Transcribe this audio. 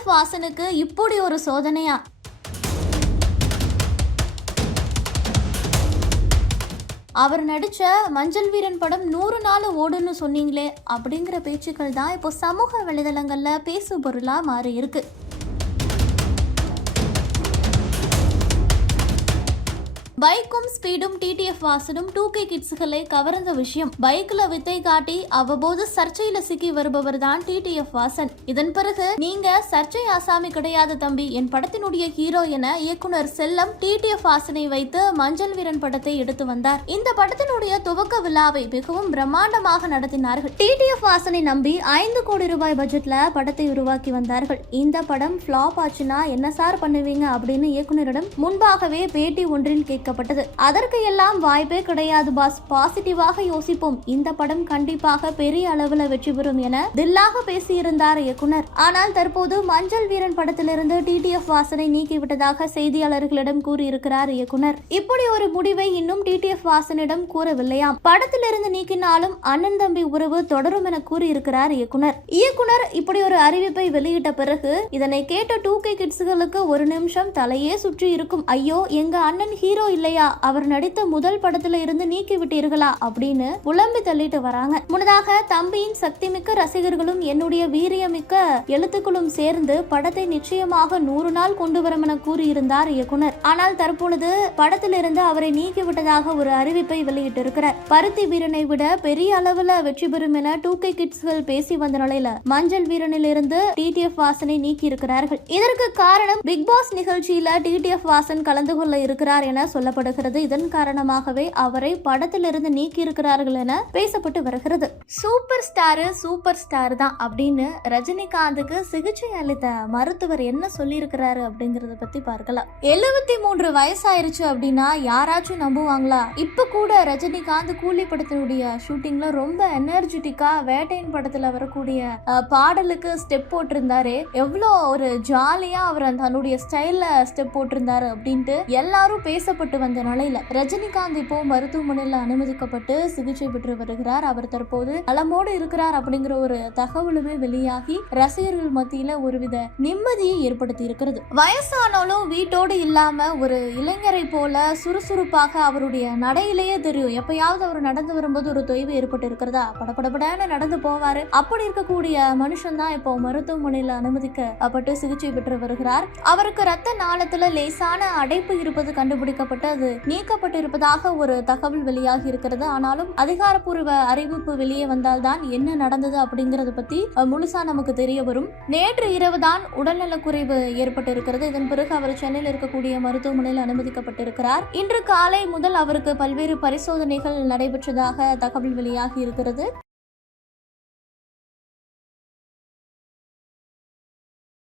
TTF வாசனுக்கு இப்படி ஒரு சோதனையா? அவர் நடிச்ச மஞ்சள் வீரன் படம் 100 நாள் ஓடுன்னு சொன்னீங்களே அப்படிங்கிற பேச்சுக்கள் தான் இப்போ சமூக வலைதளங்கள்ல பேசு பொருளா மாறி இருக்கு. பைக்கும் ஸ்பீடும் டிடிஎஃப் வாசனும் 2K கிட்ஸ்களை கவர்ந்த விஷயம். பைக்ல வித்தை காட்டி அவ்வப்போது சர்ச்சையில சிக்கி வருபவர் தான் டிடிஎஃப் வாசன். இதன் பிறகு நீங்க சர்ச்சை ஆசாமி கிடையாது தம்பி, என் படத்தினுடைய ஹீரோ என இயக்குனர் செல்லம் டிடிஎஃப் வாசனை வைத்து மஞ்சள் வீரன் படத்தை எடுத்து வந்தார். இந்த படத்தினுடைய துவக்க விழாவை மிகவும் பிரம்மாண்டமாக நடத்தினார்கள். டிடிஎஃப் வாசனை நம்பி 5 கோடி ரூபாய் பட்ஜெட்ல படத்தை உருவாக்கி வந்தார்கள். இந்த படம் ஃபிளாப் ஆச்சுன்னா என்ன சார் பண்ணுவீங்க அப்படின்னு இயக்குனரிடம் முன்பாகவே பேட்டி ஒன்றில் கேட்க. அதற்கு எல்லாம் வாய்ப்பே கிடையாது பாஸ், பாசிட்டிவாக யோசிப்போம், இந்த படம் கண்டிப்பாக பெரிய அளவுல வெற்றி பெறும் என தில்லாக பேசியிருந்தார் இயக்குனர். ஆனால் தற்போது மஞ்சள் வீரன் படத்திலிருந்து டிடிஎஃப் வாசனை நீக்கிவிட்டதாக செய்தியாளர்களிடம் கூறியிருக்கிறார் இயக்குனர். இப்படி ஒரு முடிவை இன்னும் டிடிஎஃப் வாசனிடம் கூறவில்லையாம். படத்திலிருந்து நீக்கினாலும் அண்ணன் தம்பி உறவு தொடரும் என கூறியிருக்கிறார் இயக்குனர். இப்படி ஒரு அறிவிப்பை வெளியிட்ட பிறகு இதனை கேட்ட 2K கிட்ஸ்களுக்கு ஒரு நிமிஷம் தலையே சுற்றி இருக்கும். ஐயோ, எங்க அண்ணன் ஹீரோ இல்லையா, அவர் நடித்த முதல் படத்துல இருந்து நீக்கி விட்டீர்களா அப்படின்னு புலம்பி தள்ளிட்டு வராங்க. முன்னதாக தம்பியின் சக்திமிக்க ரசிகர்களும் என்னுடைய வீரியமிக்க எழுத்துக்களும் சேர்ந்து படத்தை நிச்சயமாக 100 நாள் கொண்டு வரும் என கூறியிருந்தார் இயக்குனர். ஆனால் தற்பொழுது படத்திலிருந்து அவரை நீக்கி விட்டதாக ஒரு அறிவிப்பை வெளியிட்டிருக்கிறார். பருத்தி வீரனை விட பெரிய அளவுல வெற்றி பெறும் என 2K கிட்ஸ்கள் பேசி வந்த நிலையில மஞ்சள் வீரனில் இருந்து டிடிஎஃப் வாசனை நீக்கி இருக்கிறார்கள். இதற்கு காரணம் பிக் பாஸ் நிகழ்ச்சியில டிடிஎஃப் வாசன் கலந்து கொள்ள இருக்கிறார் என சொல்லப்படுகிறது. இதன் காரணமாகவே அவரை படத்திலிருந்து நீக்கி இருக்கிறார்கள் என பேசப்பட்டு வருகிறது. சூப்பர் ஸ்டார் தான் அப்படின்னு ரஜினிகாந்துக்கு சிகிச்சை அளித்த மருத்துவர் என்ன சொல்லி இருக்கிறாரு அப்படிங்கறத பத்தி பார்க்கலாம். 73 வயசாயிருச்சு அப்படின்னா யாராச்சும் நம்புவாங்களா? இப்ப கூட ரஜினிகாந்த் கூலி படத்தினுடைய ஷூட்டிங்ல ரொம்ப எனர்ஜெட்டிக்கா வேட்டையின் படத்துல வரக்கூடிய பாடலுக்கு ஸ்டெப் போட்டிருந்தாரு. எவ்வளோ ஒரு ஜாலியா அவர் தன்னுடைய ஸ்டைல்ல ஸ்டெப் போட்டிருந்தாரு அப்படின்ட்டு எல்லாரும் பேசப்பட்டு வந்த நிலையில ரஜினிகாந்த் இப்போ மருத்துவமனையில் அனுமதிக்கப்பட்டு சிகிச்சை பெற்று வருகிறார். அவர் தற்போது நலமோடு இருக்கிறார் அப்படிங்கிற ஒரு தகவலுமே வெளியாகி ரசிகர்கள் மத்தியில ஒருவித நிம்மதியை ஏற்படுத்தி இருக்கிறது. வயசானாலும் வீட்டோடு இல்லாம ஒரு இளைஞரை போல சுறுசுறுப்பாக அவருடைய நடையிலேயே தெரியும். எப்பயாவது அவர் நடந்து வரும்போது ஒரு தொய்வு ஏற்பட்டு இருக்கிறதா, படபடபடன்னு நடந்து போவாரு. அப்படி இருக்கக்கூடிய மனுஷன் தான் இப்போ மருத்துவமனையில் அனுமதிக்கப்பட்டு சிகிச்சை பெற்று வருகிறார். அவருக்கு ரத்த நாளத்துல லேசான அடைப்பு இருப்பது கண்டுபிடிக்கப்பட்டு அது நீக்கப்பட்டிருப்பதாக ஒரு தகவல் வெளியாகி இருக்கிறது. ஆனாலும் அதிகாரப்பூர்வ அறிவிப்பு வெளியே வந்தால்தான் என்ன நடந்தது அப்படிங்கறத பத்தி முழுசா நமக்கு தெரிய வரும். நேற்று இரவு தான் உடல்நலக்குறைவு ஏற்பட்டிருக்கிறது. இதன் பிறகு அவர் சென்னையில் இருக்கக்கூடிய மருத்துவமனையில் அனுமதிக்கப்பட்டிருக்கிறார். இன்று காலை முதல் அவருக்கு பல்வேறு பரிசோதனைகள் நடைபெற்றதாக தகவல் வெளியாகி இருக்கிறது.